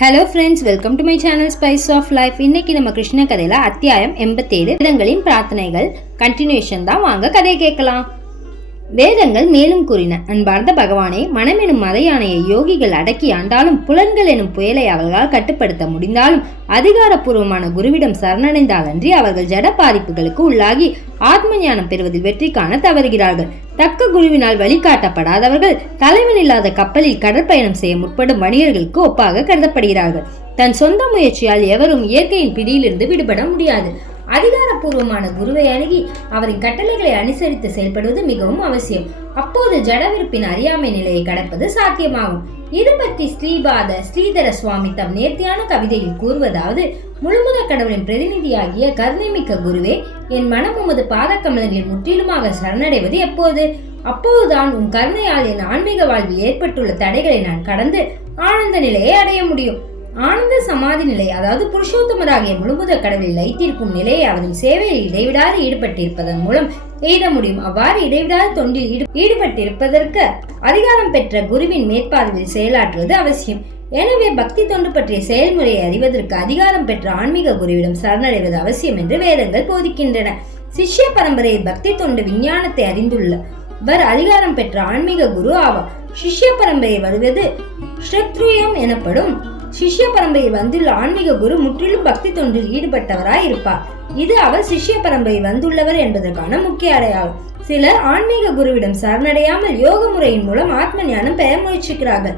Hello friends welcome to my channel spice of life இன்னைக்கு நம்ம கிருஷ்ண கதையில அத்தியாயம் எண்பத்தேழு விதங்களின் பிரார்த்தனைகள். கண்டினியூஷன் தான். வாங்க கதையை கேட்கலாம். வேதங்கள் மேலும் கூறின அன்பார்ந்த பகவானே மனம் எனும் மத யானையை யோகிகள் அடக்கி ஆண்டாலும் புலன்கள் எனும் புயலை அவர்களால் கட்டுப்படுத்த முடிந்தாலும் அதிகாரப்பூர்வமான குருவிடம் சரணடைந்தாலன்றி அவர்கள் ஜட பாதிப்புகளுக்கு உள்ளாகி ஆத்ம ஞானம் பெறுவதில் வெற்றி காண தவறுகிறார்கள். தக்க குருவினால் வழிகாட்டப்படாதவர்கள் தலைவன் இல்லாத கப்பலில் கடற்பயணம் செய்ய முற்படும் வணிகர்களுக்கு ஒப்பாக கருதப்படுகிறார்கள். தன் சொந்த முயற்சியால் எவரும் இயற்கையின் பிடியிலிருந்து விடுபட முடியாது. அதிகாரப்பூர்வமான குருவை அணுகி அவரின் கட்டளைகளை அனுசரித்து செயல்படுவது மிகவும் அவசியம். அப்போது ஜடவிருப்பின் அறியாமை நிலையை கடப்பது சாத்தியமாகும். இது பற்றி ஸ்ரீபாத ஸ்ரீதர சுவாமி தம் நேர்த்தியான கவிதையில் கூறுவதாவது முழுமுத கடவுளின் பிரதிநிதியாகிய கருணைமிக்க குருவே என் மனம் உமது பாதக்கமலங்களில் முற்றிலுமாக சரணடைவது எப்போது? அப்போதுதான் உன் கருணையால் என் ஆன்மீக வாழ்வில் ஏற்பட்டுள்ள தடைகளை நான் கடந்து ஆனந்த நிலையை அடைய முடியும். ஆனந்த சமாதி நிலை அதாவது புருஷோத்தமராகிய முழுமுத கடவுளில் லைத்திருக்கும் நிலையை அவரின் சேவையில் இடைவிடாது ஈடுபட்டிருப்பதன் மூலம் எய்த முடியும். அவ்வாறு இடைவிடாத தொண்டில் ஈடுபட்டிருப்பதற்கு அதிகாரம் பெற்ற குருவின் மேற்பார்வையில் செயலாற்றுவது அவசியம். எனவே பக்தி தொண்டு பற்றிய செயல்முறையை அறிவதற்கு அதிகாரம் பெற்ற ஆன்மீக குருவிடம் சரணடைவது அவசியம் என்று வேதங்கள் போதிக்கின்றன. சிஷ்ய பரம்பரையில் பக்தி தொண்டு விஞ்ஞானத்தை அறிந்துள்ள வர் அதிகாரம் பெற்ற ஆன்மீக குரு ஆவார். சிஷ்ய பரம்பரை வருவது ஸ்ரத்ருயம் எனப்படும் சிஷ்ய பரம்பரையில் வந்துள்ள ஆன்மீக குரு முற்றிலும் பக்தி தொன்றில் ஈடுபட்டவராய் இருப்பார் இது அவர் சிஷ்ய பரம்பரையில் வந்துள்ளவர் என்பதற்கான முக்கிய அடையாளம். சிலர் ஆன்மீக குருவிடம் சரணடையாமல் யோக முறையின் மூலம் ஆத்ம ஞானம் பெற முயற்சிக்கிறார்கள்.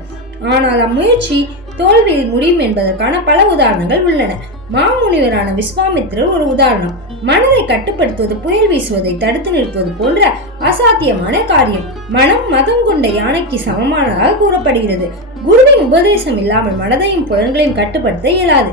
ஆனால் அம்முயற்சி தோல்வியில் முடியும் என்பதற்கான பல உதாரணங்கள் உள்ளன. மாமுனிவரான விஸ்வாமித்திரர் ஒரு உதாரணம். மனதை கட்டுப்படுத்துவது புயல் வீசுவதை தடுத்து நிறுத்துவது போன்ற அசாத்தியமான காரியம். மனம் மதம் கொண்ட யானைக்கு சமமானதாக கூறப்படுகிறது. குருவின் உபதேசம் இல்லாமல் மனதையும் புலன்களையும் கட்டுப்படுத்த இயலாது.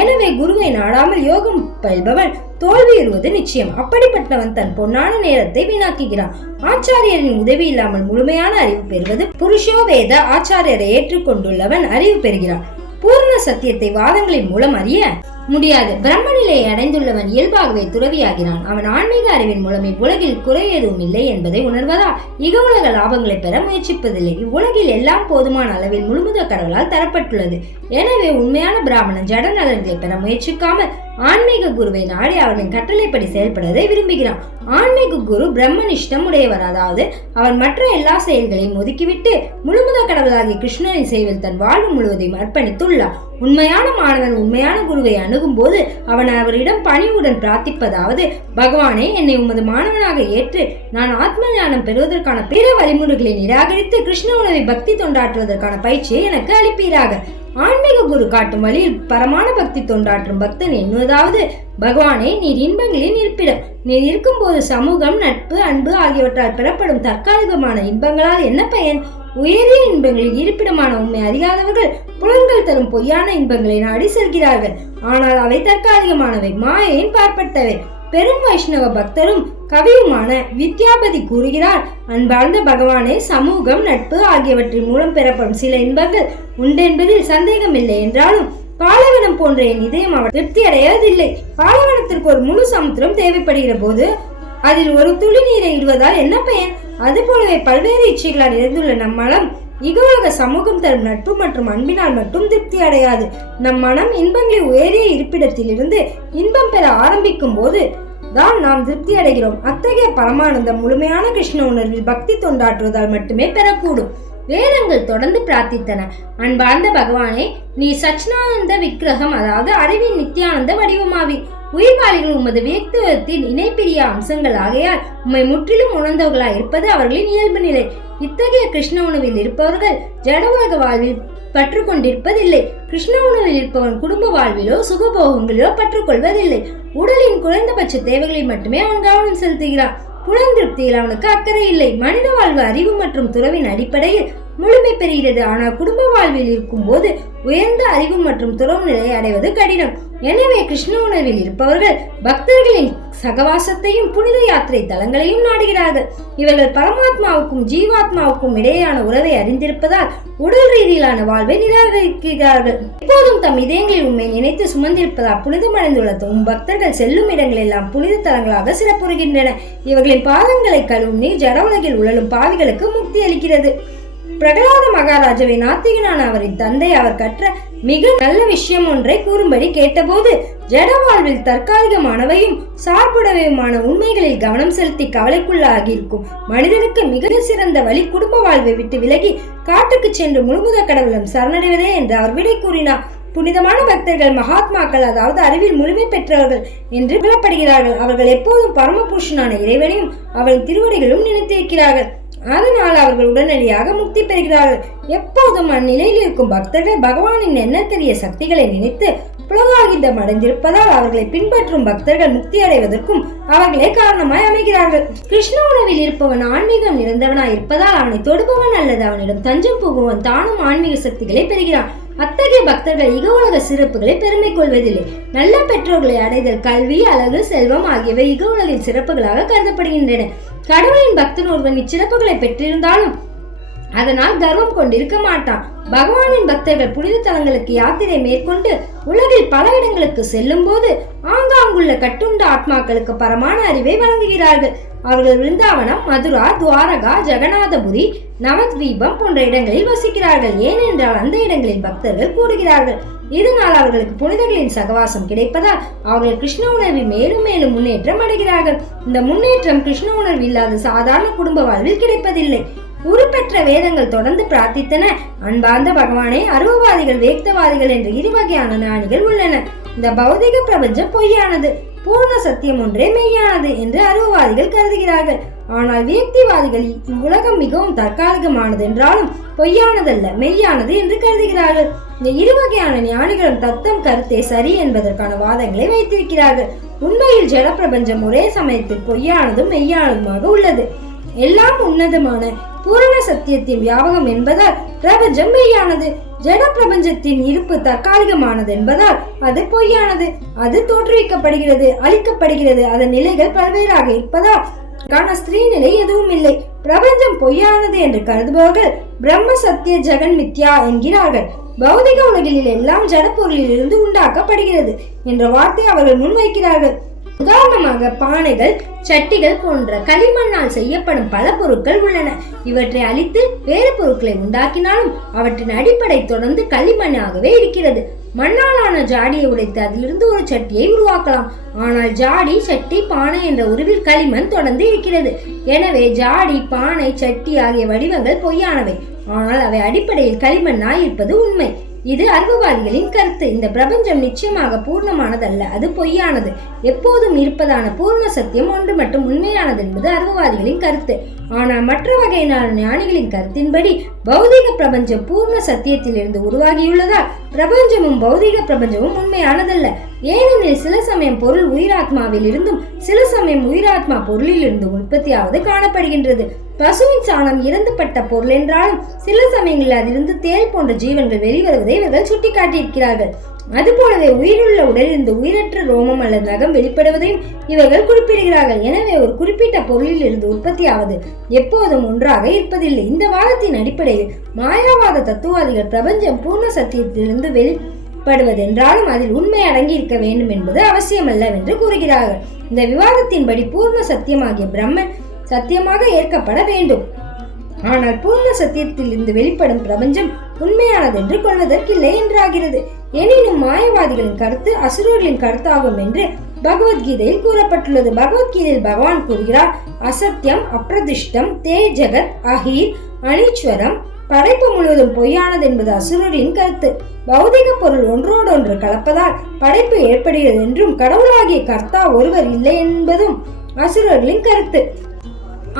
எனவே குருவை நாடாமல் யோகம் பயில்பவன் தோல்வியுறுவது நிச்சயம். அப்படிப்பட்டவன் தன் பொன்னான நேரத்தை வீணாக்குகிறான். ஆச்சாரியரின் உதவி இல்லாமல் முழுமையான அறிவு பெறுவது புருஷோ வேத ஆச்சாரியரை ஏற்றுக்கொண்டுள்ளவன் அறிவு பெறுகிறான். பூர்ண சத்தியத்தை வாதங்களின் மூலம் அறிய முடியாது. பிரம்ம நிலையை அடைந்துள்ளவன் இயல்பாகவே துறவியாகிறான் அவன் ஆன்மீக அறிவின் மூலம் இவ்வுலகில் குறை எதுவும் இல்லை என்பதை உணர்வதால் இக உலக லாபங்களை பெற முயற்சிப்பதில்லை. இவ்வுலகில் எல்லாம் போதுமான அளவில் முழுமுத கடவுளால் தரப்பட்டுள்ளது. எனவே உண்மையான பிராமணன் ஜட நலன்களை பெற முயற்சிக்காமல் ஆன்மீக குருவை நாடி அவரின் கட்டளைப்படி செயல்படுவதை விரும்புகிறான். ஆன்மீக குரு பிரம்மனிஷ்டம் உடையவர். அதாவது அவன் மற்ற எல்லா செயல்களையும் ஒதுக்கிவிட்டு முழுமுத கடவுளாகிய கிருஷ்ணனின் செய்வதில் தன் வாழ்வு முழுவதையும் அர்ப்பணித்துள்ளார். உண்மையான மாணவன் உண்மையான குருவை அணுகும்போது அவன் அவரிடம் பணிவுடன் பிரார்த்திப்பதாவது பகவானே என்னை உமது மாணவனாக ஏற்று நான் ஆத்ம ஞானம் பெறுவதற்கான பிற வழிமுறைகளை நிராகரித்து கிருஷ்ண உணவை பக்தி தொண்டாற்றுவதற்கான பயிற்சியை எனக்கு அளிப்பீராக. ஆன்மீக குரு காட்டும் வழியில் பரமான பக்தி தொண்டாற்றும் பக்தன் என்னதாவது பகவானே நீர் இன்பங்களின் இருப்பிடம் நீர் இருக்கும்போது சமூகம் நட்பு அன்பு ஆகியவற்றால் பெறப்படும் தற்காலிகமான இன்பங்களால் என்ன பயன்? உயரிய இன்பங்களில் இருப்பிடமான உண்மை அறியாதவர்கள் புலன்கள் தரும் பொய்யான இன்பங்களை நாடி செல்கிறார்கள். ஆனால் அவை தற்காலிகமானவை மாயையின் பார்ப்பட்டவை. பெரும் வைஷ்ணவ பக்தரும் கவியுமான வித்யாபதி கூறுகிறார் அன்பார்ந்த பகவானே சமூகம் நட்பு ஆகியவற்றின் மூலம் பெறப்படும் சில இன்பங்கள் உண்டென்பதில் சந்தேகமில்லை என்றாலும் பாலைவனம் போன்ற என் இதயம் அவள் திருப்தி அடையவதில்லை பாலைவனத்திற்கு ஒரு முழு சமுத்திரம் தேவைப்படுகிற போது அதில் ஒரு துளி நீரை இடுவதால் என்ன பயன்? அதுபோலவே பல்வேறு இச்சைகளால் இருந்துள்ள நம் மனம் இகோலக சமூகம் தரும் நட்பு மற்றும் அன்பினால் மட்டும் திருப்தி அடையாது. நம் மனம் இன்பங்களை உயரிய இருப்பிடத்திலிருந்து இன்பம் பெற ஆரம்பிக்கும் போது தான் நாம் திருப்தி அடைகிறோம். அத்தகைய பரமானந்தம் முழுமையான கிருஷ்ண உணர்வில் பக்தி தொண்டாற்றுவதால் மட்டுமே பெறக்கூடும். வேதங்கள் தொடர்ந்து பிரார்த்தித்தன. அன்பார்ந்த பகவானே நீ சச்சினானந்த விக்கிரகம் அதாவது அறிவின் நித்தியானந்த வடிவமாவி. உயிர்வாளிகள் உமது வியக்துவத்தின் இணைப்பிரிய அம்சங்கள் ஆகையால் உம்மை முற்றிலும் உணர்ந்தவர்களாய் இருப்பது அவர்களின் இயல்பு நிலை. இத்தகைய கிருஷ்ண உணவில் இருப்பவர்கள் ஜட உலக வாழ்வில் பற்று கொண்டிருப்பதில்லை கிருஷ்ண உணவில் இருப்பவன் குடும்ப வாழ்விலோ சுகபோகங்களிலோ பற்றுக்கொள்வதில்லை. உடலின் குறைந்தபட்ச தேவைகளை மட்டுமே அவன் கவனம் செலுத்துகிறான். புலன் திருப்தியில் அவனுக்கு அக்கறை இல்லை. மனித வாழ்வு அறிவு மற்றும் துறவின் அடிப்படையில் முழுமை பெறுகிறது. ஆனால் குடும்ப வாழ்வில் இருக்கும் போது உயர்ந்த அறிவு மற்றும் துறவு நிலையை அடைவது கடினம். எனவே கிருஷ்ண உணர்வில் இருப்பவர்கள் பக்தர்களின் சகவாசத்தையும் புனித யாத்திரை தலங்களையும் நாடுகிறார்கள். இவர்கள் பரமாத்மாவுக்கும் ஜீவாத்மாவுக்கும் இடையேயான உறவை அறிந்திருப்பதால் உடல் ரீதியிலான வாழ்வை நிராகரிக்கிறார்கள். எப்போதும் தம் இதயங்களில் உண்மை நினைத்து சுமந்திருப்பதால் புனிதமடைந்துள்ள உம் பக்தர்கள் செல்லும் இடங்களெல்லாம் புனித தலங்களாக சிறப்புறுகின்றன. இவர்களின் பாதங்களை கழுவும் நீர் ஜட உலகில் உழலும் பாவிகளுக்கு முக்தி அளிக்கிறது. பிரகலாத மகாராஜாவை நாத்திகனான அவரின் தந்தை அவர் கற்ற மிக நல்ல விஷயம் ஒன்றை கூறும்படி கேட்டபோது ஜட வாழ்வில் தற்காலிகமானவையும் சார்புடவையுமான உண்மைகளில் கவனம் செலுத்தி கவலைக்குள்ளாகியிருக்கும் மனிதனுக்கு மிக சிறந்த வழி குடும்ப வாழ்வை விட்டு விலகி காட்டுக்கு சென்று முழுமுத கடவுளும் சரணடைவதே என்று அவர் விடை கூறினார். புனிதமான பக்தர்கள் மகாத்மாக்கள் அதாவது அறிவில் முழுமை பெற்றவர்கள் என்று புலப்படுகிறார்கள் அவர்கள் எப்போதும் பரமபுருஷனான இறைவனையும் அவரின் திருவடிகளும் நினைத்திருக்கிறார்கள். அதனால் அவர்கள் உடனடியாக முக்தி பெறுகிறார்கள். எப்போதும் அந்நிலையில் இருக்கும் பக்தர்கள் பகவானின் எண்ணத்தெரிய சக்திகளை நினைத்து புலகாகிதம் அடைந்திருப்பதால் அவர்களை பின்பற்றும் பக்தர்கள் முக்தி அடைவதற்கும் அவர்களே காரணமாய் அமைகிறார்கள். கிருஷ்ண உணவில் இருப்பவன் ஆன்மீகம் நிறைந்தவனாய் இருப்பதால் அவனை தொடுபவன் அல்லது அவனிடம் தஞ்சம் புகுவன் தானும் ஆன்மீக சக்திகளை பெறுகிறான். அத்தகைய பக்தர்கள் இக உலக சிறப்புகளை பெருமை கொள்வதில்லை. நல்ல பெற்றோர்களை அடைதல் கல்வி அழகு செல்வம் ஆகியவை இக உலகின் சிறப்புகளாக கருதப்படுகின்றன. கடவுளின் பக்தன் ஒருவன் இச்சிறப்புகளை பெற்றிருந்தாலும் அதனால் கர்வம் கொண்டிருக்க மாட்டான். பகவானின் பக்தர்கள் புனித தலங்களுக்கு யாத்திரை மேற்கொண்டு உலகில் பல இடங்களுக்கு செல்லும் போது ஆங்காங்குள்ள கட்டுண்ட ஆத்மாக்களுக்கு பரமான அறிவை வழங்குகிறார்கள். அவர்கள் விருந்தாவனம் மதுரா துவாரகா ஜெகநாதபுரி நவத்வீபம் போன்ற இடங்களில் வசிக்கிறார்கள். ஏனென்றால் அந்த இடங்களில் பக்தர்கள் கூடுகிறார்கள். இதனால் அவர்களுக்கு புனிதர்களின் சகவாசம் கிடைப்பதால் அவர்கள் கிருஷ்ண உணர்வு மேலும் மேலும் முன்னேற்றம் அடைகிறார்கள். இந்த முன்னேற்றம் கிருஷ்ண உணர்வு இல்லாத சாதாரண குடும்ப வாழ்வில் கிடைப்பதில்லை. உருப்பெற்ற வேதங்கள் தொடர்ந்து பிரார்த்தித்தன. அன்பார்ந்த பகவானே அருவவாதிகள் வேக்தவாதிகள் என்ற இரு வகையான ஞானிகள் உள்ளன. இந்த பௌதிக பிரபஞ்சம் பொய்யானது பூர்ண சத்தியம் ஒன்றே மெய்யானது என்று அருவவாதிகள் கருதுகிறார்கள். ஆனால் வியக்திவாதிகள் இவ்வுலகம் மிகவும் தற்காலிகமானது என்றாலும் பொய்யானதல்ல மெய்யானது என்று கருதுகிறார்கள். இந்த இரு வகையான ஞானிகளும் தத்தம் கருத்தே சரி என்பதற்கான வாதங்களை வைத்திருக்கிறார்கள். உண்மையில் ஜட பிரபஞ்சம் ஒரே சமயத்தில் பொய்யானதும் மெய்யானதுமாக உள்ளது. எல்லாம் உன்னதமான பூரண சத்தியத்தின் வியாபகம் என்பதால் பிரபஞ்சம் மெய்யானது ஜட பிரபஞ்சத்தின் இருப்பு தற்காலிகமானது என்பதால் அது பொய்யானது. அது தோற்றுவிக்கப்படுகிறது அழிக்கப்படுகிறது. அதன் நிலைகள் பல்வேறாக இருப்பதால் கான ஸ்திரீ நிலை எதுவும் இல்லை. பிரபஞ்சம் பொய்யானது என்று கருதுபவர்கள் பிரம்ம சத்திய ஜெகன் மித்யா என்கிறார்கள். பௌதிக உலகில் எல்லாம் ஜடப்பொருளில் இருந்து உண்டாக்கப்படுகிறது என்ற வார்த்தை அவர்கள் முன்வைக்கிறார்கள். உதாரணமாக பானைகள் சட்டிகள் போன்ற களிமண்ணால் செய்யப்படும் பல பொருட்கள் உள்ளன. இவற்றை அழித்து வேறு பொருட்களை உண்டாக்கினாலும் அவற்றின் அடிப்படை தொடர்ந்து களிமண்ணாகவே இருக்கிறது. மண்ணாலான ஜாடியை உடைத்து அதிலிருந்து ஒரு சட்டியை உருவாக்கலாம். ஆனால் ஜாடி சட்டி பானை என்ற உருவில் களிமண் தொடர்ந்து இருக்கிறது. எனவே ஜாடி பானை சட்டி ஆகிய வடிவங்கள் பொய்யானவை. ஆனால் அவை அடிப்படையில் களிமண்ணாய் இருப்பது உண்மை. இது அறிவுவாதிகளின் கருத்து. இந்த பிரபஞ்சம் நிச்சயமாக பூர்ணமானதல்ல. அது பொய்யானது. எப்போதும் இருப்பதான பூர்ண சத்தியம் ஒன்று மட்டும் உண்மையானது என்பது அறிவுவாதிகளின் கருத்து. ஆனால் மற்ற வகையினான ஞானிகளின் கருத்தின்படி பௌதிக பிரபஞ்சம் பூர்ண சத்தியத்திலிருந்து உருவாகியுள்ளதால் பிரபஞ்சமும் பௌதிக பிரபஞ்சமும் உண்மையானதல்ல. ஏனெனில் சில சமயம் பொருள் உயிராத்மாவில் இருந்தும் சில சமயம் உயிராத்மா பொருளில் இருந்து உற்பத்தியாவது காணப்படுகின்றது. பசுவின் சாணம் இறந்துபட்ட பொருள் என்றாலும் சில சமயங்களில் அதிலிருந்து தேல் போன்ற ஜீவன்கள் வெளிவருவதை இவர்கள் சுட்டிக்காட்டியிருக்கிறார்கள். அதுபோலவே உயிருள்ள உடலிருந்து உயிரற்ற ரோமம் அல்லது நகம் வெளிப்படுவதையும் இவர்கள் குறிப்பிடுகிறார்கள். எனவே ஒரு குறிப்பிட்ட பொருளில் இருந்து உற்பத்தியாவது எப்போதும் ஒன்றாக இருப்பதில்லை. இந்த வாதத்தின் அடிப்படையில் மாயாவாத தத்துவாதிகள் பிரபஞ்சம் பூர்ண சத்தியத்திலிருந்து படுவதென்றாலும் அதில் உண்மை அடங்கி இருக்க வேண்டும் என்பது அவசியமல்ல என்று கூறுகிறார்கள். இந்த விவாதத்தின்படி பூர்ண சத்தியமாகிய பிரம்மன் சத்தியமாக ஏற்கப்பட வேண்டும். ஆனால் பூர்ண சத்தியத்தில் இருந்து வெளிப்படும் பிரபஞ்சம் உண்மையானது என்று கொள்வதற்கில்லை என்றாகிறது. எனினும் மாயவாதிகளின் கருத்து அசுரர்களின் கருத்தாகும் என்று பகவத்கீதையில் கூறப்பட்டுள்ளது. பகவத்கீதையில் பகவான் கூறுகிறார் அசத்தியம் அப்பிரதிஷ்டம் தே ஜெகத் அஹீர் அனீஸ்வரம் படைப்பு முழுவதும் பொய்யானது என்பது அசுரரின் கருத்து. பௌதிக பொருள் ஒன்றோடொன்று கலப்பதால் படைப்பு ஏற்படுகிறது என்றும் கடவுளாகிய கர்த்தா ஒருவர் இல்லை என்பதும் அசுரர்களின் கருத்து.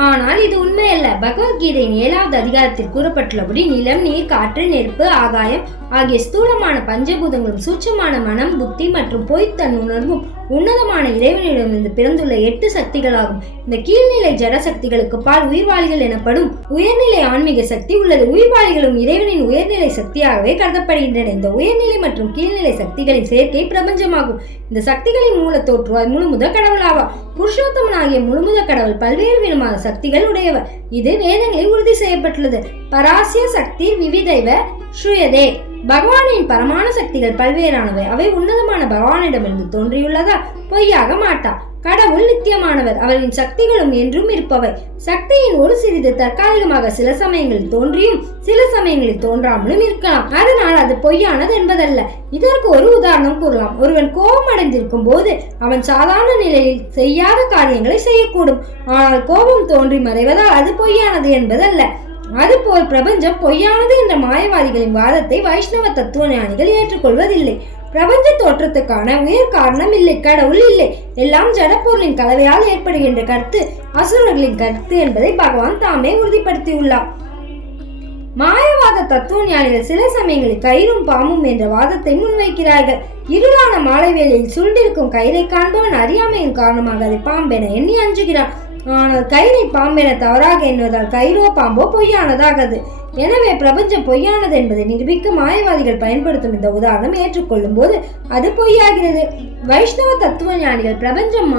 ஆனால் இது உண்மையல்ல. பகவத்கீதையின் ஏழாவது அதிகாரத்தில் கூறப்பட்டுள்ளபடி நிலம் நீர் காற்று நெருப்பு ஆகாயம் ஆகிய ஸ்தூலமான பஞ்சபூதங்களும் சூட்சமான மனம் புத்தி மற்றும் பொய்த்தன் உணர்வும் உன்னதமான இறைவனிடமிருந்து பிறந்துள்ள எட்டு சக்திகளாகும். இந்த கீழ்நிலை ஜட சக்திகளுக்கு பால் உயிர்வாளிகள் எனப்படும் உயர்நிலை ஆன்மீக சக்தி உள்ளது. உயிர்வாளிகளும் இறைவனின் உயர்நிலை சக்தியாகவே கருதப்படுகின்றன. இந்த உயர்நிலை மற்றும் கீழ்நிலை சக்திகளின் சேர்க்கை பிரபஞ்சமாகும். இந்த சக்திகளின் மூல தோற்றுவாய் முழுமுத கடவுளாவா புருஷோத்தமனாகிய முழுமுத கடவுள் பல்வேறு விதமான சக்திகள் உடையவர். இது வேதங்களில் உறுதி செய்யப்பட்டுள்ளது. பராசிய சக்தி விவிதைவ ஸ்ருயதே பகவானின் பரமான சக்திகள் பல்வேறானவை. அவை உன்னதமான பகவானிடமிருந்து தோன்றியுள்ளதா? பொய்யாக மாட்டா. கடவுள் நித்தியமானவர். அவரின் சக்திகளும் என்றும் இருப்பவை. சக்தியின் ஒரு சிறிது தற்காலிகமாக சில சமயங்களில் தோன்றியும் சில சமயங்களில் தோன்றாமலும் இருக்கலாம். அதனால் அது பொய்யானது என்பதல்ல. இதற்கு ஒரு உதாரணம் கூறலாம். ஒருவன் கோபம் அடைந்திருக்கும் போது அவன் சாதாரண நிலையில் செய்யாத காரியங்களை செய்யக்கூடும். ஆனால் கோபம் தோன்றி மறைவதால் அது பொய்யானது என்பதல்ல. அதுபோல் பிரபஞ்சம் பொய்யானது என்ற மாயவாதிகளின் வாதத்தை வைஷ்ணவ தத்துவ ஞானிகள் ஏற்றுக்கொள்வதில்லை. பிரபஞ்ச தோற்றத்துக்கான உயர் காரணம் இல்லை கடவுள் இல்லை. எல்லாம் ஜடப்பொருளின் கலவையால் ஏற்படுகின்ற கருத்து அசுரர்களின் கருத்து என்பதை பகவான் தாமே உறுதிப்படுத்தியுள்ளார். மாயவாத தத்துவ ஞானிகள் சில சமயங்களில் கயிறும் பாம்பும் என்ற வாதத்தை முன்வைக்கிறார்கள். இருளான மாலை வேளையில் சுண்டிருக்கும் கயிறை காண்பவன் அறியாமையின் காரணமாக அதை பாம்பென எண்ணி அஞ்சுகிறான். ஆனால் கயிறை பாம்பென தவறாக எண்ணுவதால் கயிறோ பாம்போ பொய்யானதாகது. எனவே பிரபஞ்சம் பொய்யானது என்பதை நிரூபிக்க மாயவாதிகள் பயன்படுத்தும் இந்த உதாரணம் ஏற்றுக்கொள்ளும் போது அது பொய்யாகிறது. வைஷ்ணவ தத்துவ ஞானிகள் பிரபஞ்சம்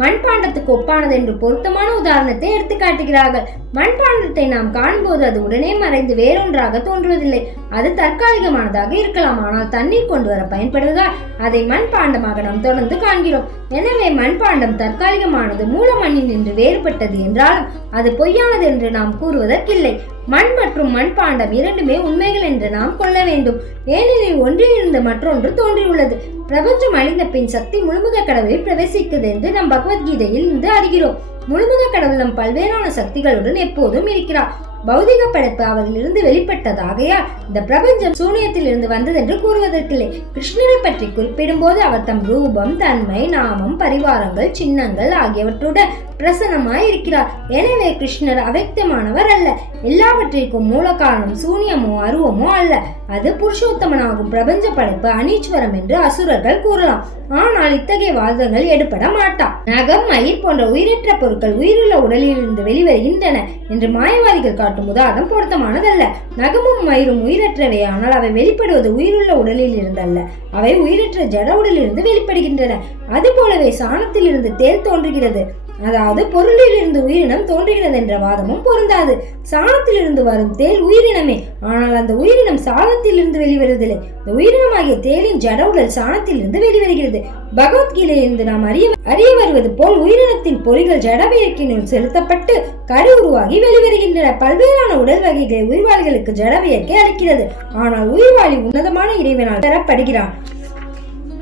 மண்பாண்டத்துக்கு ஒப்பானது என்று பொருத்தமான உதாரணத்தை எடுத்துக்காட்டுகிறார்கள் மண்பாண்டத்தை நாம் காணும்போது அது உடனே மறைந்து வேறொன்றாக தோன்றுவதில்லை. அது தற்காலிகமானதாக இருக்கலாம் ஆனால் தண்ணீர் கொண்டு வர பயன்படுவதால் அதை மண்பாண்டமாக நாம் தொடர்ந்து காண்கிறோம். எனவே மண்பாண்டம் தற்காலிகமானது மூல மண்ணின் என்று வேறுபட்டது என்றாலும் அது பொய்யானது என்று நாம் கூறுவதற்கில்லை. மண் மற்றும் மண்பாண்டம் இரண்டுமே உண்மைகள் என்று நாம் கொள்ள வேண்டும். ஏனெனில் ஒன்றிலிருந்து மற்றொன்று தோன்றியுள்ளது. பிரபஞ்சம் அழிந்த பின் சக்தி முழுமுக கடவுளில் பிரவேசிக்குது என்று நம் பகவத்கீதையில் இருந்து அறிகிறோம். முழுமுக கடவுள் நம் பல்வேறான சக்திகளுடன் எப்போதும் இருக்கிறார். பௌதிக படைப்பு அவரிலிருந்து வெளிப்பட்டதாகையால் இந்த பிரபஞ்சம் சூனியத்தில் இருந்து வந்ததென்று கூறுவதற்கில்லை. கிருஷ்ணரை பற்றி குறிப்பிடும் போது அவர் தம் ரூபம் தன்மை நாமம் பரிவாரங்கள் சின்னங்கள் ஆகியவற்றுடன் பிரசன்னமாய் இருக்கிறார் எனவே கிருஷ்ணர் அவ்யக்தமானவர் அல்ல. எல்லாவற்றிற்கும் மூல காரணம் சூனியமோ அருவமோ அல்ல. அது புருஷோத்தமனாகும் பிரபஞ்ச படைப்பு அனீஸ்வரம் என்று அசுரர்கள் கூறலாம். ஆனால் இத்தகைய வாதங்கள் எடுபட மாட்டா. நகம் மயிர் போன்ற உயிரற்ற பொருட்கள் உயிருள்ள உடலில் இருந்து வெளிவருகின்றன என்று மாயவாதிகள் காட்டும் உதாரணம் பொருத்தமானதல்ல. நகமும் மயிரும் உயிரற்றவை ஆனால் அவை வெளிப்படுவது உயிருள்ள உடலில் இருந்தல்ல. அவை உயிரற்ற ஜட உடலிலிருந்து வெளிப்படுகின்றன. அதுபோலவே சாணத்தில் இருந்து தேல் தோன்றுகிறது. அதாவது பொருளில் இருந்து உயிரினம் தோன்றுகிறது என்ற வாதமும் பொருந்தாது. சாணத்திலிருந்து வரும் தேல் உயிரினமே. ஆனால் அந்த உயிரினம் சாணத்திலிருந்து வெளிவருவதில்லை. இந்த உயிரினமாகிய தேலின் ஜட உடல் சாணத்திலிருந்து வெளிவருகிறது. பகவத்கீதையிலிருந்து நாம் அறிய அறிய வருவது போல் உயிரினத்தின் பொறிகள் ஜடவியக்கினுள் செலுத்தப்பட்டு கரு உருவாகி வெளிவருகின்றன. பல்வேறான உடல் வகைகளை உயிர்வாளிகளுக்கு ஜடவியற்கை அளிக்கிறது. ஆனால் உயிர்வாளி உன்னதமான இறைவனால் பெறப்படுகிறான்.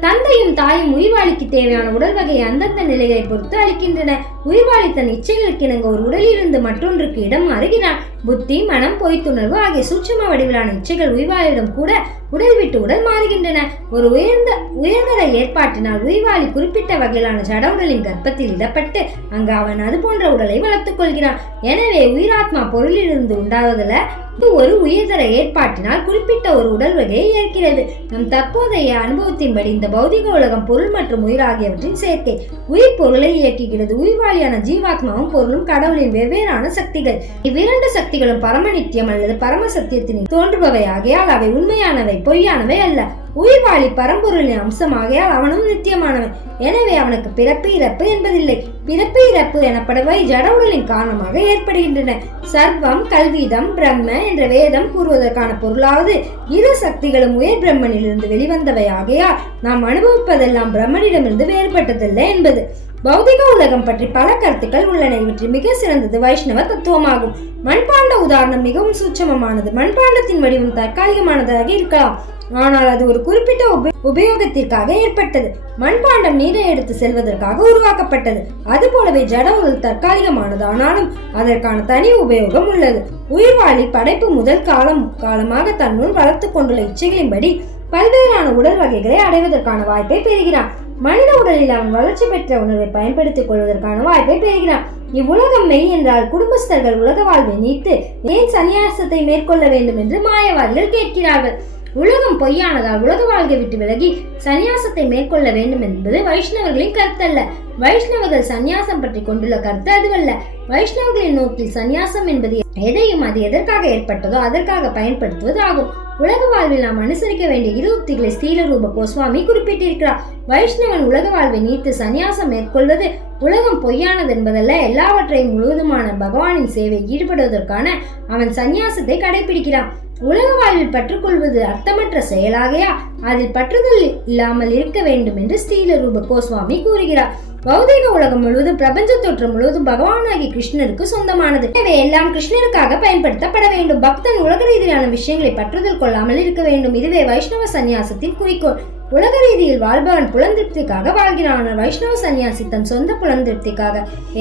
தந்தையும் தாயும் உயிர்வாளிக்கு தேவையான உடல் வகையை அந்தந்த நிலைகளை பொறுத்து அளிக்கின்றன. உயிர்வாளி தன் இச்சைகளுக்கு இணங்க ஒரு உடலிலிருந்து மற்றொன்றுக்கு இடம் மாறுகிறான் புத்தி மனம் பொய்த்துணர்வு ஆகிய சூட்சும வடிவிலான இச்சைகள் உயிர்வாளியிடம் கூட உடல் விட்டு உடல் மாறுகின்றன. ஒரு உயர்ந்த உயர்தர ஏற்பாட்டினால் உய்வாளி குறிப்பிட்ட வகையிலான ஜட உடலின் கர்ப்பத்தில் இடப்பட்டு அங்கு அவன் அது போன்ற உடலை வளர்த்துக் கொள்கிறான். எனவே உயிராத்மா பொருளிலிருந்து உண்டாவதில் இது ஒரு உயர்தர ஏற்பாட்டினால் குறிப்பிட்ட ஒரு உடல் வகையை ஏற்கிறது. நம் தற்போதைய அனுபவத்தின்படி இந்த பௌதிக உலகம் பொருள் மற்றும் உயிர் ஆகியவற்றின் சேர்க்கை. உயிர் பொருளை இயக்குகிறது. உயிர்வாளியான ஜீவாத்மாவும் பொருளும் கடவுளின் வெவ்வேறான சக்திகள். இவ்விரண்டு சக்திகளும் பரமநித்தியம் அல்லது பரம சத்தியத்தின் தோன்றுபவை. ஆகையால் அவை உண்மையானவை பொய்யானவை அல்ல. உயிர்வாளி பரம்பொருளின் அம்சமாகையால் அவனும் நித்தியமானவன். எனவே அவனுக்கு பிறப்பு இறப்பு என்பதில்லை. பிறப்பு இறப்பு எனப்படுவை ஜட உடலின் காரணமாக ஏற்படுகின்றன. சர்வம் கல்வீதம் பிரம்ம என்ற வேதம் கூறுவதற்கான பொருளாவது இரு சக்திகளும் உயர் பிரம்மனிலிருந்து வெளிவந்தவை. ஆகையால் நாம் அனுபவிப்பதெல்லாம் பிரம்மனிடமிருந்து வேறுபட்டதில்லை என்பது. பௌதிக உலகம் பற்றி பல கருத்துக்கள் உள்ளன. இவற்றில் மிக சிறந்தது வைஷ்ணவ தத்துவமாகும். மண்பாண்ட உதாரணம் மிகவும் சூட்சமமானது. மண்பாண்டத்தின் வடிவம் தற்காலிகமானதாக இருக்கலாம். ஆனால் அது ஒரு குறிப்பிட்ட உப உபயோகத்திற்காக ஏற்பட்டது. மண்பாண்டம் நீரை எடுத்து செல்வதற்காக உருவாக்கப்பட்டது. அது போலவே ஜட உடல் தற்காலிகமானது ஆனாலும் அதற்கான தனி உபயோகம் உள்ளது. உயிர்வாழி படைப்பு முதல் காலம் காலமாக தன்னுள் வளர்த்து கொண்டுள்ள இச்சைகளின்படி பல்வேறான உடல் வகைகளை அடைவதற்கான வாய்ப்பை பெறுகிறான். மனித உடலில் அவன் வளர்ச்சி பெற்ற உணர்வை பயன்படுத்திக் கொள்வதற்கான வாய்ப்பை பெறுகிறான். இவ்வுலகம் மெய் என்றால் குடும்பஸ்தர்கள் உலக வாழ்வை நீத்து ஏன் சந்நியாசத்தை மேற்கொள்ள வேண்டும் என்று மாயவாதிகள் கேட்கிறார்கள். உலகம் பொய்யானதால் உலக வாழ்க்கை விட்டு விலகி சந்நியாசத்தை மேற்கொள்ள வேண்டும் என்பது வைஷ்ணவர்களின் கருத்தல்ல. வைஷ்ணவர்கள் சந்நியாசம் பற்றி கொண்டுள்ள கருத்து அதுவல்ல. வைஷ்ணவர்களின் நோக்கில் சந்நியாசம் என்பது எதையும் அது எதற்காக ஏற்பட்டதோ அதற்காக பயன்படுத்துவது ஆகும். உலக வாழ்வில் நாம் அனுசரிக்க வேண்டிய இரு உத்திகளை ஸ்ரீலரூப கோஸ்வாமி குறிப்பிட்டிருக்கிறார். வைஷ்ணவன் உலக வாழ்வை நீத்து சந்நியாசம் மேற்கொள்வது உலகம் பொய்யானது என்பதல்ல எல்லாவற்றையும் முழுவதுமான பகவானின் சேவை ஈடுபடுவதற்கான அவன் சந்நியாசத்தை கடைபிடிக்கிறான் உலக வாழ்வில் பற்றுக்கொள்வது அர்த்தமற்ற செயலாகையா? அதில் பற்றுதல் இல்லாமல் இருக்க வேண்டும் என்று ஸ்ரீலரூப கோஸ்வாமி கூறுகிறார். பௌதிக உலகம் முழுவதும் பிரபஞ்ச தோற்றம் முழுவதும் பகவானாகி கிருஷ்ணருக்கு சொந்தமானது. எனவே எல்லாம் கிருஷ்ணருக்காக பயன்படுத்தப்பட வேண்டும். பக்தன் உலக ரீதியான விஷயங்களை பற்றுதல் கொள்ளாமல் இருக்க வேண்டும். இதுவே வைஷ்ணவ சந்நியாசத்தின் குறிக்கோள். உலக ரீதியில் வாழ்பவன் புலந்திருப்திக்காக வாழ்கிறான். ஆனால் வைஷ்ணவ சன்னியாசி தன் சொந்த புலந்திருப்திக்காக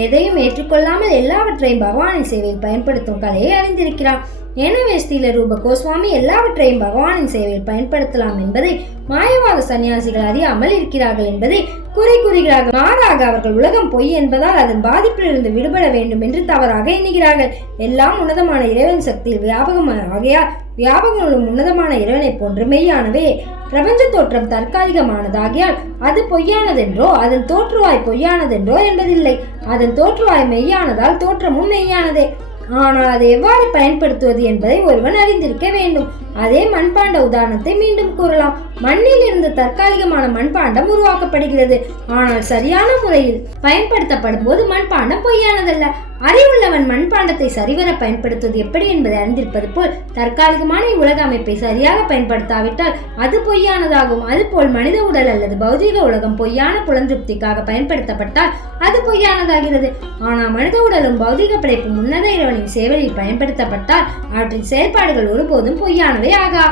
எதையும் ஏற்றுக்கொள்ளாமல் எல்லாவற்றையும் பகவானின் சேவையில் பயன்படுத்தும் கலையை அறிந்திருக்கிறான். எனவே ஸ்ரீல ரூப கோஸ்வாமி எல்லாவற்றையும் பகவானின் சேவையில் பயன்படுத்தலாம் என்பதை மாயவாத சன்னியாசிகள் அறியாமல் இருக்கிறார்கள் என்பதை குறை கூறுகிறார்கள் மாறாக அவர்கள் உலகம் பொய் என்பதால் அதன் பாதிப்பிலிருந்து விடுபட வேண்டும் என்று தவறாக எண்ணுகிறார்கள். எல்லாம் உன்னதமான இறைவன் சக்தியில் வியாபகமான ஆகையால் வியாபகங்களும் உன்னதமான இறைவனை போன்று மெய்யானவே. பிரபஞ்ச தோற்றம் தற்காலிகமானதாகியால் அது பொய்யானதென்றோ அதன் தோற்றுவாய் பொய்யானதென்றோ என்பதில்லை. அதன் தோற்றுவாய் மெய்யானதால் தோற்றமும் மெய்யானதே. ஆனால் அதை எவ்வாறு பயன்படுத்துவது என்பதை ஒருவன் அறிந்திருக்க வேண்டும். அதே மண்பாண்ட உதாரணத்தை மீண்டும் கூறலாம். மண்ணில் இருந்து தற்காலிகமான மண்பாண்டம் உருவாக்கப்படுகிறது. ஆனால் சரியான முறையில் பயன்படுத்தப்படும் போது மண்பாண்டம் பொய்யானதல்ல. அறிவுள்ளவன் மண்பாண்டத்தை சரிவர பயன்படுத்துவது எப்படி என்பதை அறிந்திருப்பது போல் தற்காலிகமான உலக அமைப்பை சரியாக பயன்படுத்தாவிட்டால் அது பொய்யானதாகும். அதுபோல் மனித உடல் அல்லது பௌதீக உலகம் பொய்யான புலந்திருப்திக்காக பயன்படுத்தப்பட்டால் அது பொய்யானதாகிறது. ஆனால் மனித உடலும் பௌதீக படைப்பும் உன்னத இறைவனின் சேவையில் பயன்படுத்தப்பட்டால் அவற்றின் செயல்பாடுகள் ஒருபோதும் பொய்யானவை ஆகா.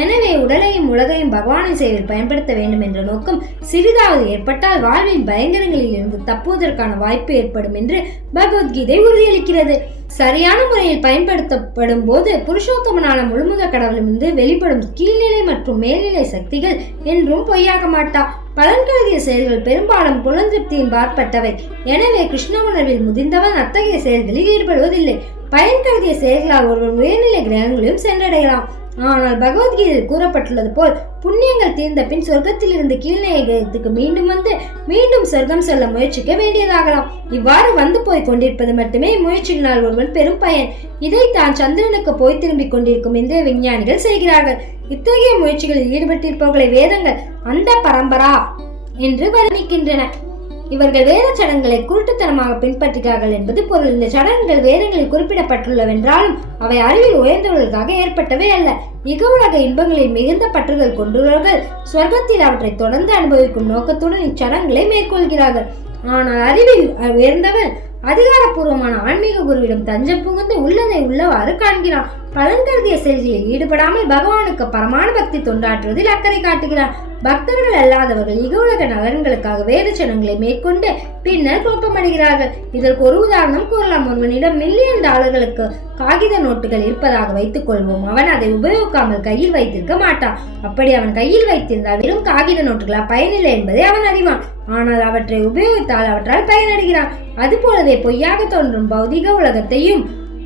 எனவே உடலையும் உலகையும் பகவானின் சேவையில் பயன்படுத்த வேண்டும் என்ற நோக்கம் சிறிதாவது ஏற்பட்டால் வாழ்வின் பயங்கரங்களில் இருந்து தப்புவதற்கான வாய்ப்பு ஏற்படும் என்று பகவத்கீதை உறுதியளிக்கிறது. சரியான முறையில் பயன்படுத்தப்படும் போது புருஷோத்தமனான முழுமுக கடவுளிலிருந்து வெளிப்படும் கீழ்நிலை மற்றும் மேல்நிலை சக்திகள் என்றும் பொய்யாக மாட்டா. பலன் கருதிய செயல்கள் பெரும்பாலும் புலந்திருப்தியின் பார்ப்பட்டவை எனவே கிருஷ்ண உணர்வில் முதிர்ந்தவன் அத்தகைய செயல்களில் ஈடுபடுவதில்லை. பயன் கருதிய செயல்களால் ஒருவன் உயர்நிலை கிரகங்களையும் சென்றடையலாம். ஆனால் பகவத்கீதையில் கூறப்பட்டுள்ளது போல் புண்ணியங்கள் தீர்ந்த பின் சொர்க்கத்தில் இருந்து மீண்டும் வந்து மீண்டும் சொர்க்கம் செல்ல முயற்சிக்க வேண்டியதாகலாம். இவ்வாறு வந்து போய் கொண்டிருப்பது மட்டுமே முயற்சியினால் ஒருவன் பெரும் பயன். இதை தான் சந்திரனுக்கு போய் திரும்பிக் கொண்டிருக்கும் இந்திய விஞ்ஞானிகள் செய்கிறார்கள். இத்தகைய முயற்சிகளில் ஈடுபட்டிருப்பவர்களை வேதங்கள் அந்த பரம்பரா என்று வர்ணிக்கின்றன. இவர்கள் வேத சடங்குகளை குருட்டுத்தனமாக பின்பற்றுகிறார்கள் என்பது பொருள். இந்த சடங்குகள் வேதங்களில் குறிப்பிடப்பட்டுள்ளவென்றாலும் அவை அறிவில் உயர்ந்தவர்களுக்காக ஏற்பட்டவை அல்ல. இக உலக இன்பங்களில் மிகுந்த பற்றுதல் கொண்டுள்ளவர்கள் சொர்க்கத்தில் அவற்றை தொடர்ந்து அனுபவிக்கும் நோக்கத்துடன் இச்சடங்குகளை மேற்கொள்கிறார்கள். ஆனால் அறிவில் உயர்ந்தவன் அதிகாரப்பூர்வமான ஆன்மீக குருவிடம் தஞ்சம் புகுந்து உள்ளதை உள்ளவாறு காண்கிறான். பலன் கருதிய செயல்களில் ஈடுபடாமல் பகவானுக்கு பரமான பக்தி தொண்டாற்றுவதில் அக்கறை காட்டுகிறான் பக்தர்கள் அல்லாதவர்கள் இகவுலக நலன்களுக்காக வேத சனங்களை மேற்கொண்டு பின்னர் குழப்பமடைகிறார்கள் இதற்கு ஒரு உதாரணம் கூறலாம். ஒருவனிடம் மில்லியன் டாலர்களுக்கு காகித நோட்டுகள் இருப்பதாக வைத்துக் கொள்வோம். அவன் அதை உபயோகிக்காமல் கையில் வைத்திருக்க மாட்டான். அப்படி அவன் கையில் வைத்திருந்தால் வெறும் காகித நோட்டுகளா பயனில்லை என்பதை அவன் அறிவான். ஆனால் அவற்றை உபயோகித்தால் அவற்றால் பயனடைகிறான். அதுபோலவே பொய்யாக தோன்றும் பௌதிக உலகத்தையும்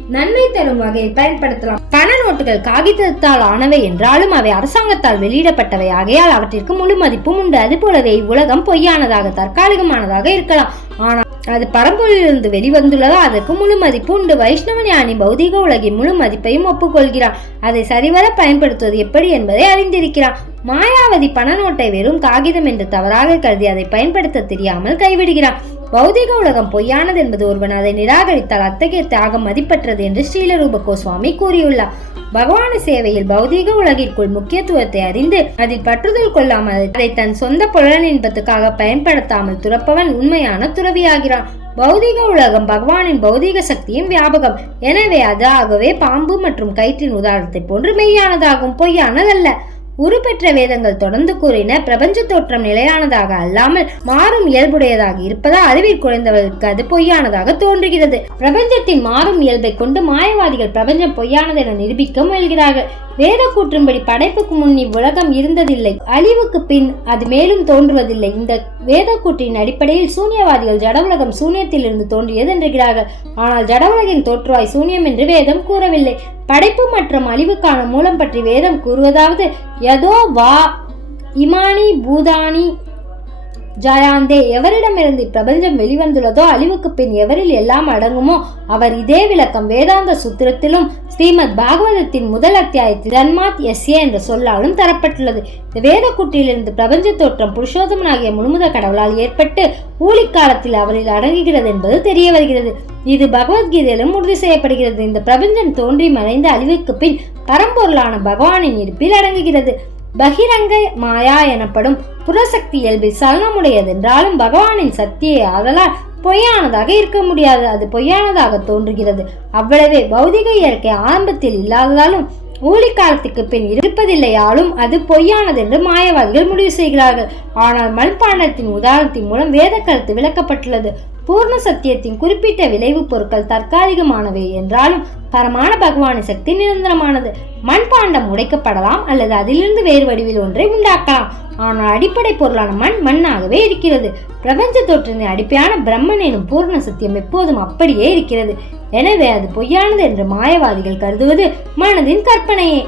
நன்மை தரும் வகையில் பயன்படுத்தலாம். பண நோட்டுகள் காகிதத்தால் ஆனவை என்றாலும் அவை அரசாங்கத்தால் வெளியிடப்பட்டவை. ஆகையால் அவற்றிற்கு முழு மதிப்பும் உண்டு. அது போலவே இவ்வுலகம் பொய்யானதாக தற்காலிகமானதாக இருக்கலாம். ஆனால் அது பரம்பொருளிலிருந்து வெளிவந்துள்ளதோ? அதற்கு முழு மதிப்பு உண்டு. வைஷ்ணவ ஞானி பௌதிக உலகின் முழு மதிப்பையும் ஒப்புக்கொள்கிறார் அதை சரிவர பயன்படுத்துவது எப்படி என்பதை அறிந்திருக்கிறார் மாயாவதி பண நோட்டை வெறும் காகிதம் என்று தவறாக கருதி அதை பயன்படுத்த தெரியாமல் கைவிடுகிறார் பௌதிக உலகம் பொய்யானது என்பது ஒருவன் அதை நிராகரித்தால் அத்தகைய தியாகம் மதிப்பற்றது என்று ஸ்ரீலரூப கோஸ்வாமி கூறியுள்ளார். பகவான சேவையில் பௌதீக உலகிற்குள் முக்கியத்துவத்தை அறிந்து அதில் பற்றுதல் கொள்ளாமல் அதை தன் சொந்த புலன் இன்பத்துக்காக பயன்படுத்தாமல் துறப்பவன் உண்மையான துறவியாகிறான். பௌதிக உலகம் பகவானின் பௌதீக சக்தியும் வியாபகம். எனவே அது ஆகவே பாம்பு மற்றும் கயிற்றின் உதாரணத்தை போன்று மெய்யானதாகும் பொய்யானதல்ல. உருப்பெற்ற வேதங்கள் தொடர்ந்து கூறின பிரபஞ்ச தோற்றம் நிலையானதாக அல்லாமல் மாறும் இயல்புடையதாக இருப்பதால் அறிவில் குறைந்தவர்களுக்கு அது பொய்யானதாக தோன்றுகிறது. பிரபஞ்சத்தின் மாறும் இயல்பை கொண்டு மாயவாதிகள் பிரபஞ்சம் பொய்யானது என நிரூபிக்க முயல்கிறார்கள். வேத கூற்றும்படி படைப்புக்கு முன் இவ்வுலகம் இருந்ததில்லை. அழிவுக்கு பின் அது மேலும் தோன்றுவதில்லை. இந்த வேத கூற்றின் அடிப்படையில் சூன்யவாதிகள் ஜட உலகம் சூன்யத்திலிருந்து தோன்றியது என்கிறார்கள் ஆனால் ஜட உலகின் தோற்றுவாய் சூன்யம் என்று வேதம் கூறவில்லை. படைப்பு மற்றும் அழிவுக்கான மூலம் பற்றி வேதம் கூறுவதாவது யதோ வா இமானி பூதானி ஜயாந்தே எவரிடமிருந்து இப்பிரபஞ்சம் வெளிவந்துள்ளதோ அழிவுக்கு பின் எவரில் எல்லாம் அடங்குமோ அவர் இதே விளக்கம் வேதாந்த சூத்திரத்திலும் ஸ்ரீமத் பாகவதத்தின் முதல் அத்தியாயத்தில் தன்மாத் எஸ்ஏ என்ற சொல்லாலும் தரப்பட்டுள்ளது. இந்த வேத குட்டியிலிருந்து பிரபஞ்ச தோற்றம் புருஷோத்தமனாகிய முழுமுத கடவுளால் ஏற்பட்டு ஊழிக்காலத்தில் அவரில் அடங்குகிறது என்பது தெரிய வருகிறது. இது பகவத்கீதையிலும் உறுதி செய்யப்படுகிறது. இந்த பிரபஞ்சம் தோன்றி மறைந்த அழிவுக்கு பின் பரம்பொருளான பகவானின் இருப்பில் அடங்குகிறது. பகிரங்க மாயா எனப்படும் புறசக்தி இயல்பில் சலனமுடையதென்றாலும் பகவானின் சக்தியை ஆதலால் பொய்யானதாக இருக்க முடியாது. அது பொய்யானதாக தோன்றுகிறது. அவ்வளவே பௌதிக இயற்கை ஆரம்பத்தில் இல்லாததாலும் ஊழி காலத்துக்கு பின் இருப்பதில்லையாலும் அது பொய்யானது என்று மாயவாதிகள் முடிவு செய்கிறார்கள். ஆனால் மண்பாண்டத்தின் உதாரணத்தின் மூலம் வேத கருத்து விளக்கப்பட்டுள்ளது. பூர்ண சத்தியத்தின் குறிப்பிட்ட விளைவுப் பொருட்கள் தற்காலிகமானவை என்றாலும் பரமான பகவானின் சக்தி நிரந்தரமானது. மண்பாண்டம் உடைக்கப்படலாம் அல்லது அதிலிருந்து வேறு வடிவில் ஒன்றை உண்டாக்கலாம். ஆனால் அடிப்படை பொருளான மண் மண்ணாகவே இருக்கிறது. பிரபஞ்ச தோற்றத்தின் அடிப்படையான பிரம்மன் எனும் பூர்ண சத்தியம் எப்போதும் அப்படியே இருக்கிறது. எனவே அது பொய்யானது என்று மாயவாதிகள் கருதுவது மனதின் கற்பனையே.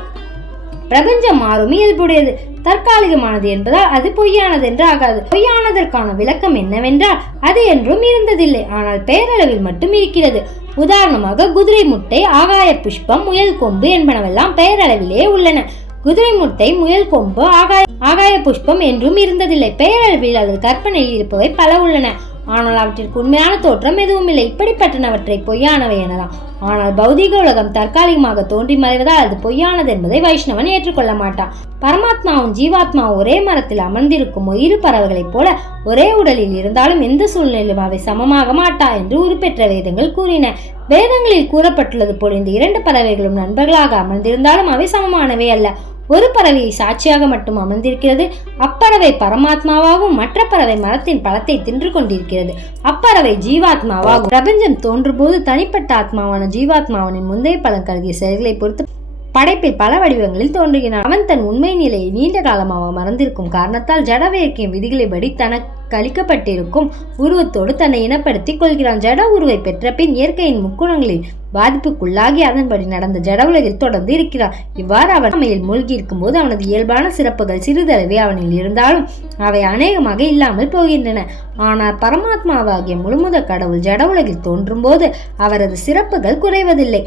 பிரபஞ்சம் மாறும் இயல்புடையது. தற்காலிகமானது என்பதால் அது பொய்யானது என்று ஆகாது பொய்யானதற்கான விளக்கம் என்னவென்றால் அது என்றும் இருந்ததில்லை. ஆனால் பெயரளவில் மட்டும் இருக்கிறது. உதாரணமாக குதிரை முட்டை ஆகாய புஷ்பம் முயல் கொம்பு என்பனவெல்லாம் பெயரளவிலே உள்ளன. குதிரை முட்டை முயல் கொம்பு ஆகாய ஆகாய புஷ்பம் என்றும் இருந்ததில்லை. பெயரளவில் அது கற்பனையில் இருப்பவை பல உள்ளன. ஆனால் அவற்றிற்கு உண்மையான தோற்றம் எதுவும் இல்லை. இப்படிப்பட்டனவற்றை பொய்யானவை எனலாம். ஆனால் பௌதீக உலகம் தற்காலிகமாக தோன்றி மறைவதால் அது பொய்யானது என்பதை வைஷ்ணவன் ஏற்றுக்கொள்ள மாட்டான். பரமாத்மாவும் ஜீவாத்மாவும் ஒரே மரத்தில் அமர்ந்திருக்கும் இரு பறவைகளைப் போல ஒரே உடலில் இருந்தாலும் எந்த சூழ்நிலையிலும் அவை சமமாக மாட்டா என்று உருப்பெற்ற வேதங்கள் கூறின. வேதங்களில் கூறப்பட்டுள்ளது போல் இந்த இரண்டு பறவைகளும் நண்பர்களாக அமர்ந்திருந்தாலும் அவை சமமானவை அல்ல. ஒரு பறவையை சாட்சியாக மட்டும் அமர்ந்திருக்கிறது. அப்பறவை பரமாத்மாவாகவும் மற்ற பறவை மரத்தின் பழத்தை தின்று கொண்டிருக்கிறது. அப்பறவை ஜீவாத்மாவாகும் பிரபஞ்சம் தோன்றும் போது தனிப்பட்ட ஆத்மாவான ஜீவாத்மாவனின் முந்தைய பழம் கருதிய செயல்களை பொறுத்து படைப்பில் பல வடிவங்களில் தோன்றுகிறான். அவன் தன் உண்மை நிலையை நீண்ட காலமாக மறந்திருக்கும் காரணத்தால் ஜடவயக்கிய விதிகளை படி தனக்கு அளிக்கப்பட்டிருக்கும் உருவத்தோடு தன்னை இனப்படுத்திக் கொள்கிறான். ஜட உருவை பெற்ற பின் இயற்கையின் முக்குணங்களில் பாதிப்புக்குள்ளாகி அதன்படி நடந்த ஜட உலகில் தொடர்ந்து இருக்கிறான் இவ்வாறு அவன் அமையில் மூழ்கி இருக்கும்போது அவனது இயல்பான சிறப்புகள் சிறிதளவே அவனில் இருந்தாலும் அவை அநேகமாக இல்லாமல் போகின்றன. ஆனால் பரமாத்மாவாகிய முழுமுத கடவுள் ஜட உலகில் தோன்றும்போது அவரது சிறப்புகள் குறைவதில்லை.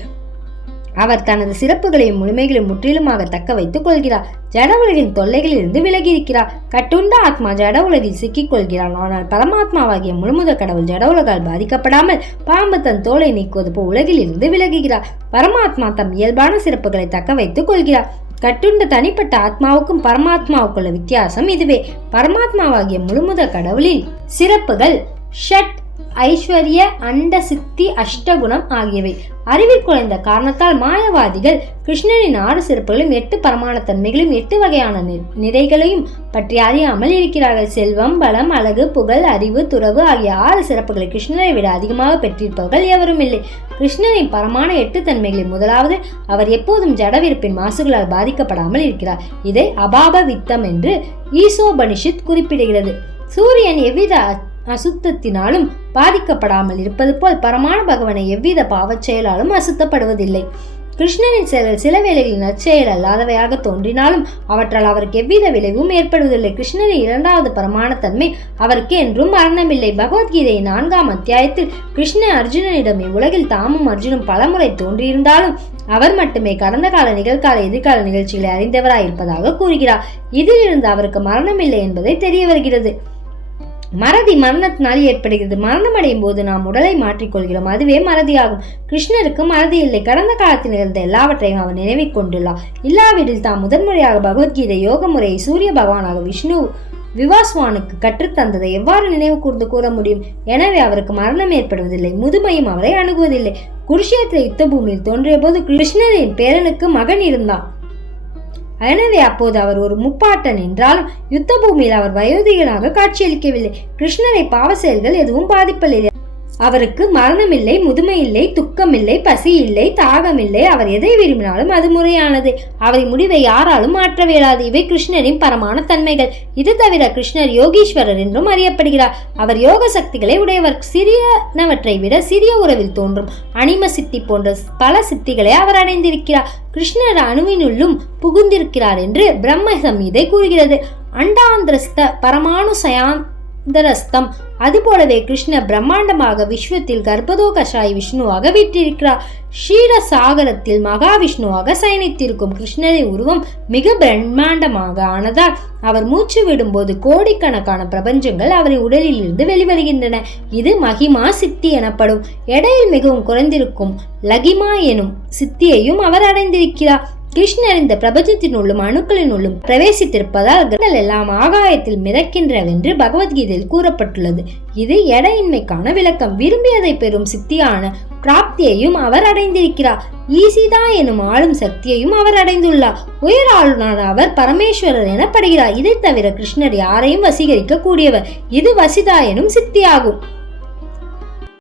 அவர் தனது சிறப்புகளையும் முழுமைகளையும் முற்றிலுமாக தக்க வைத்துக் கொள்கிறார். ஜட உலகின் தொல்லைகளில் இருந்து விலகி இருக்கிறார் கட்டுண்ட ஆத்மா ஜட உலகில் சிக்கிக் கொள்கிறான் ஆனால் பரமாத்மாவாகிய முழுமுத கடவுள் ஜட உலகால் பாதிக்கப்படாமல் பாம்பு தன் தோலை நீக்குவது போல் உலகில் இருந்து விலகுகிறார். பரமாத்மா தம் இயல்பான சிறப்புகளை தக்க வைத்துக் கொள்கிறார். கட்டுண்ட தனிப்பட்ட ஆத்மாவுக்கும் பரமாத்மாவுக்குள்ள வித்தியாசம் இதுவே. பரமாத்மாவாகிய முழுமுத கடவுளில் சிறப்புகள் ஷட் ஐஸ்வர்ய அண்ட சித்தி அஷ்டகுணம் ஆகியவை. அறிவில் குறைந்த காரணத்தால் மாயவாதிகள் கிருஷ்ணரின் ஆறு சிறப்புகளையும் எட்டு பரமான தன்மைகளையும் எட்டு வகையான நிறைகளையும் பற்றி அறியாமல் இருக்கிறார்கள். செல்வம் பலம் அழகு புகழ் அறிவு துறவு ஆகிய ஆறு சிறப்புகளை கிருஷ்ணரை விட அதிகமாக பெற்றிருப்பவர்கள் எவரும் இல்லை. கிருஷ்ணரின் பரமான எட்டு தன்மைகளில் முதலாவது அவர் எப்போதும் ஜடவிருப்பின் மாசுகளால் பாதிக்கப்படாமல் இருக்கிறார். இதை அபாப வித்தம் என்று ஈசோபனிஷித் குறிப்பிடுகிறது. சூரியன் எவ்வித அசுத்தத்தினாலும் பாதிக்கப்படாமல் இருப்பது போல் பரமான பகவனை எவ்வித பாவச் செயலாலும் அசுத்தப்படுவதில்லை. கிருஷ்ணனின் செயல்கள் சில வேளைகளில் நற்செயல் அல்லாதவையாக தோன்றினாலும் அவற்றால் அவருக்கு எவ்வித விளைவும் ஏற்படுவதில்லை. கிருஷ்ணனின் இரண்டாவது பரமான தன்மை அவருக்கு என்றும் மரணமில்லை. பகவத்கீதை நான்காம் அத்தியாயத்தில் கிருஷ்ண அர்ஜுனனிடம் இவ்வுலகில் தாமும் அர்ஜுனும் பலமுறை தோன்றியிருந்தாலும் அவர் மட்டுமே கடந்த கால நிகழ்கால எதிர்கால நிகழ்ச்சிகளை அறிந்தவராய் இருப்பதாக கூறுகிறார். இதிலிருந்து அவருக்கு மரணமில்லை என்பதை தெரிய வருகிறது. மறதி மரணத்தினால் ஏற்படுகிறது. மரணம் அடையும் போது நாம் உடலை மாற்றிக்கொள்கிறோம். அதுவே மறதியாகும். கிருஷ்ணருக்கு மறதி இல்லை. கடந்த காலத்தில் இருந்த எல்லாவற்றையும் அவர் நினைவிக் கொண்டுள்ளார். இல்லாவிடில் தாம் முதன்முறையாக பகவத்கீதை யோக முறையை சூரிய பகவானாக விஷ்ணு விவாஸ்வானுக்கு கற்றுத்தந்ததை எவ்வாறு நினைவு கூர்ந்து கூற முடியும்? எனவே அவருக்கு மரணம் ஏற்படுவதில்லை. முதுமையும் அவரை அணுகுவதில்லை. குருஷேத்திர யுத்த பூமியில் தோன்றிய போது கிருஷ்ணரின் பேரனுக்கு மகன் இருந்தான் எனவே அப்போது அவர் ஒரு முப்பாட்டன் என்றாலும் யுத்த பூமியில் அவர் வயோதிகனாக காட்சியளிக்கவில்லை. கிருஷ்ணரை பாவ செயல்கள் எதுவும் பாதிப்பதில்லை அவருக்கு மரணமில்லை முதுமையில்லை துக்கமில்லை பசி இல்லை தாகமில்லை. அவர் எதை விரும்பினாலும் அது முறையானது. அவரை முடிவை யாராலும் மாற்ற இயலாது. இவை கிருஷ்ணரின் பரமான தன்மைகள். இது தவிர கிருஷ்ணர் யோகீஸ்வரர் என்றும் அறியப்படுகிறார். அவர் யோக சக்திகளை உடையவர். சிறியனவற்றை விட சிறிய உறவில் தோன்றும் அனிம சித்தி போன்ற பல சித்திகளை அவர் அடைந்திருக்கிறார். கிருஷ்ணர் அணுவினுள்ளும் புகுந்திருக்கிறார் என்று பிரம்ம இதை கூறுகிறது. அண்டாந்திரஸ்த பரமானு சயான் தரஸ்தம் அதுபோலவே கிருஷ்ண பிரம்மாண்டமாக விஸ்வத்தில் கர்ப்பதோ கஷாய் விஷ்ணுவாக வீற்றிருக்கிறார். ஷீரசாகரத்தில் மகாவிஷ்ணுவாக சயனித்திருக்கும் கிருஷ்ணரின் உருவம் மிக பிரம்மாண்டமாக ஆனதால் அவர் மூச்சு விடும்போது கோடிக்கணக்கான பிரபஞ்சங்கள் அவரின் உடலில் இருந்து வெளிவருகின்றன. இது மகிமா சித்தி எனப்படும். எடையில் மிகவும் குறைந்திருக்கும் லகிமா எனும் சித்தியையும் அவர் அடைந்திருக்கிறார். கிருஷ்ணர் இந்த பிரபஞ்சத்தினுள்ளும் அணுக்களினுள்ளும் பிரவேசித்திருப்பதால் கிரகங்கள் எல்லாம் ஆகாயத்தில் மிதக்கின்றவென்று பகவத்கீதையில் கூறப்பட்டுள்ளது. இது எடையின்மைக்கான விளக்கம். விரும்பியதை பெறும் சித்தியான பிராப்தியையும் அவர் அடைந்திருக்கிறார். ஈசிதா எனும் ஆளும் சக்தியையும் அவர் அடைந்துள்ளார். உயர் ஆளுநர் அவர் பரமேஸ்வரர் எனப்படுகிறார். இதை தவிர கிருஷ்ணர் யாரையும் வசீகரிக்க கூடியவர் இது வசிதா எனும் சித்தியாகும்.